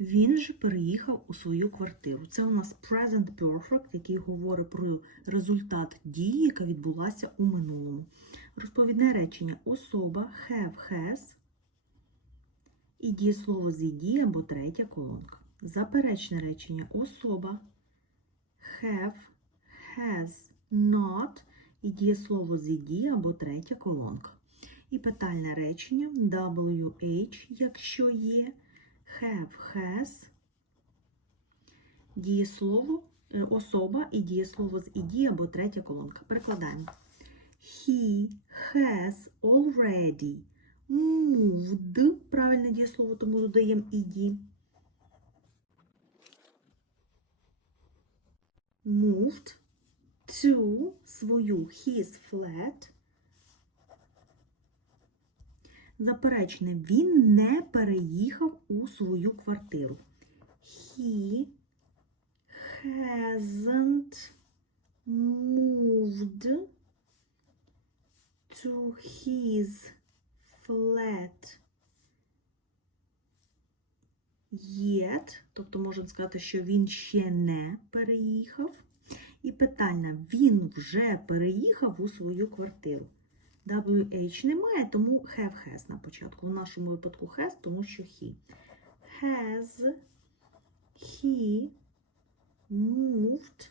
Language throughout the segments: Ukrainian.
Він же переїхав у свою квартиру. Це у нас present perfect, який говорить про результат дії, яка відбулася у минулому. Розповідне речення особа have has і дієслово з «ed» або третя колонка. Заперечне речення особа have, has, not і дієслово з «ed» або третя колонка. І питальне речення WH, якщо є, have, has, дієслово, е, особа і дієслово з «ed» або третя колонка. Перекладаємо. He has already moved. Правильне дієслово, тому додаємо «ed». Moved to свою his flat. Заперечне, він не переїхав у свою квартиру. He hasn't moved to his flat yet. Тобто можна сказати, що він ще не переїхав. І питання: він вже переїхав у свою квартиру. WH немає, тому have has на початку. У нашому випадку has, тому що he. Has he moved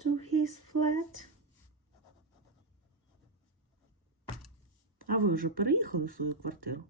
to his flat? А ви вже переїхали в свою квартиру?